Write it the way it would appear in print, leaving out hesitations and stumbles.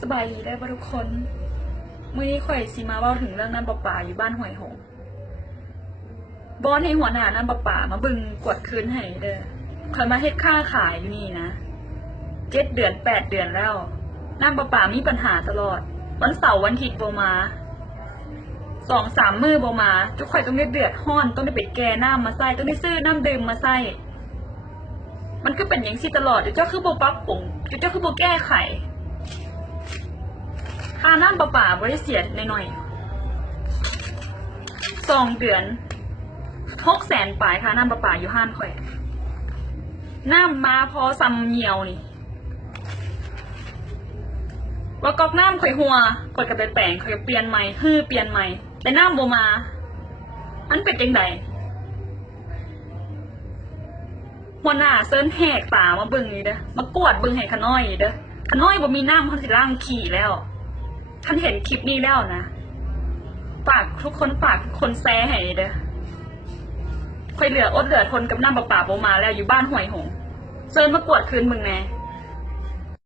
สบายดีได้ป่ะทุกคนมื้อนี้ข่อยสิมาเว้าถึงเรื่องน้ำประปาอยู่บ้านห้วยหงส์บอนให้หัวหน้าน้ำประปามาบึงกวดคืนให้เด้อข่อยมาเฮ็ดค่าขายอยู่นี่นะ7 เดือน8 เดือนแล้วน้ำประปามีปัญหาตลอดวันเสาร์วันอาทิตย์บ่มา2-3 มื้อบ่มาทุกข่อยต้องได้เดือดร้อนต้องได้ไปแก่น้ำมาใส่ต้องได้ซื้อน้ำดื่มมาใส่มันก็เป็นอย่างซี่ตลอดเดี๋ยวเจ้าคือบ่ปรับปรุงเดี๋ยวเจ้าคือบ่แก้ไขค่าน้ำประปาบริเสียหน่อย2 เดือน600,000 ปลายค่าน้ำประปาอยู่ห้านข่อยน้ำมาพอซ้ำเหี่ยวนี่ว่าก๊อกน้ำข่อยหัวข่อยกับไปแปลงข่อยเปลี่ยนใหม่เปลี่ยนใหม่แต่น้ำบ่มาอันเป็นจังไดหัวหน้าเซิ้นแหกตามาเบิ่งนี่เด้อมากวดเบิ่งให้ขน้อยเด้อขน้อยบ่มีน้ำเขาสิล้างขี่แล้วท่านเห็นคลิปนี้แล้วนะฝากทุกคนแชร์ให้เด้อค่อยเหลืออดเหลือทนกับน้ำประปาบ่มาแล้วอยู่บ้านห้วยหงส์เซิ้นมากวดคืนมึงแน่